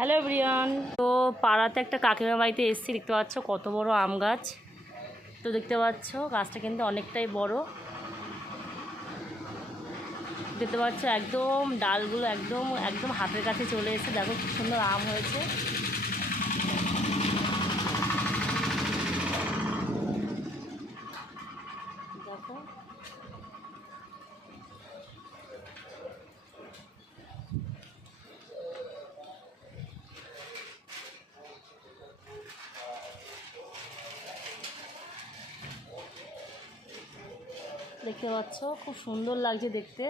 Hello everyone. তো পাড়াতে একটা কাকিমা বাড়িতে এসেছি, দেখতে পাচ্ছ কত বড় আম গাছ। তো দেখতে পাচ্ছ গাছটা কিন্তু অনেকটাই বড়, দেখতে পাচ্ছ একদম ডালগুলো একদম একদম হাতের কাছে চলে এসেছে। দেখো খুব সুন্দর আম হয়েছে। দেখো দেখতে পাচ্ছ খুব সুন্দর লাগছে দেখতে।